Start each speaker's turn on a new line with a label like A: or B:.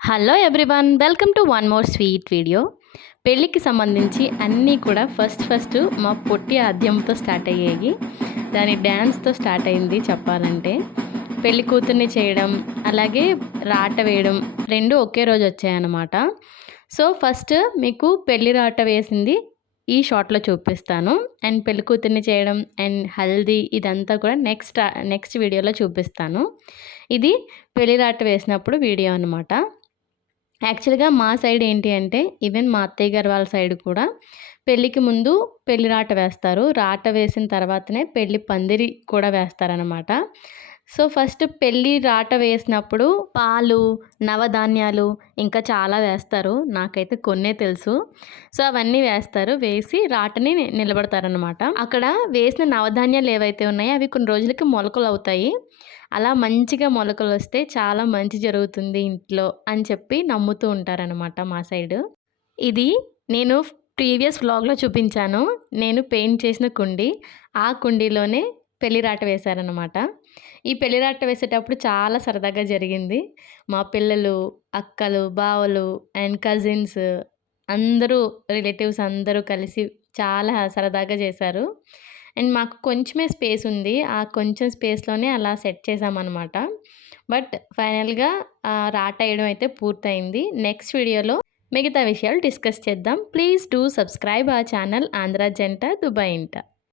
A: Hello everyone welcome to one more sweet video. పెళ్ళికి సంబంధించి అన్నీ కూడా ఫస్ట్ ఫస్ట్ మా పొట్టి ఆద్యంతో స్టార్ట్ అయ్యాయి దాని డ్యాన్స్తో స్టార్ట్ అయింది చెప్పాలంటే. పెళ్ళి కూతుర్ని చేయడం అలాగే రాట వేయడం రెండు ఒకే రోజు వచ్చాయన్నమాట. సో ఫస్ట్ మీకు పెళ్ళి రాట వేసింది ఈ షార్ట్లో చూపిస్తాను. అండ్ పెళ్ళికూతుర్ని చేయడం అండ్ హల్దీ ఇదంతా కూడా నెక్స్ట్ నెక్స్ట్ వీడియోలో చూపిస్తాను. ఇది పెళ్ళి రాట వేసినప్పుడు వీడియో అనమాట యాక్చువల్గా మా సైడ్ ఏంటి అంటే ఈవెన్ మా అత్తయ్య గారు వాళ్ళ సైడ్ కూడా పెళ్ళికి ముందు పెళ్ళి రాట వేస్తారు. రాట వేసిన తర్వాతనే పెళ్ళి పందిరి కూడా వేస్తారనమాట సో ఫస్ట్ పెళ్ళి రాట వేసినప్పుడు పాలు నవధాన్యాలు ఇంకా చాలా వేస్తారు. నాకైతే కొన్నే తెలుసు. సో అవన్నీ వేస్తారు. వేసి రాటని నిలబడతారనమాట అక్కడ వేసిన నవధాన్యాలు ఏవైతే ఉన్నాయో అవి కొన్ని రోజులకి మొలకలు అవుతాయి. అలా మంచిగా మొలకలు వస్తే చాలా మంచి జరుగుతుంది ఇంట్లో అని చెప్పి నమ్ముతూ ఉంటారనమాట మా సైడు. ఇది నేను ప్రీవియస్ వ్లాగ్లో చూపించాను. నేను పెయింట్ చేసిన కుండీ. ఆ కుండీలోనే పెళ్ళిరాట వేశారనమాట ఈ పెళ్ళిరాట వేసేటప్పుడు చాలా సరదాగా జరిగింది. మా పిల్లలు అక్కలు బావలు అండ్ కజిన్స్ అందరూ రిలేటివ్స్ అందరూ కలిసి చాలా సరదాగా చేశారు. అండ్ మాకు కొంచెమే స్పేస్ ఉంది. ఆ కొంచెం స్పేస్లోనే అలా సెట్ చేసామన్నమాట బట్ ఫైనల్గా రాట వేయడం అయితే పూర్తయింది. నెక్స్ట్ వీడియోలో మిగతా విషయాలు డిస్కస్ చేద్దాం. ప్లీజ్ డూ సబ్స్క్రైబ్ ఆ ఛానల్ ఆంధ్ర జంట దుబాయ్ ఇంట.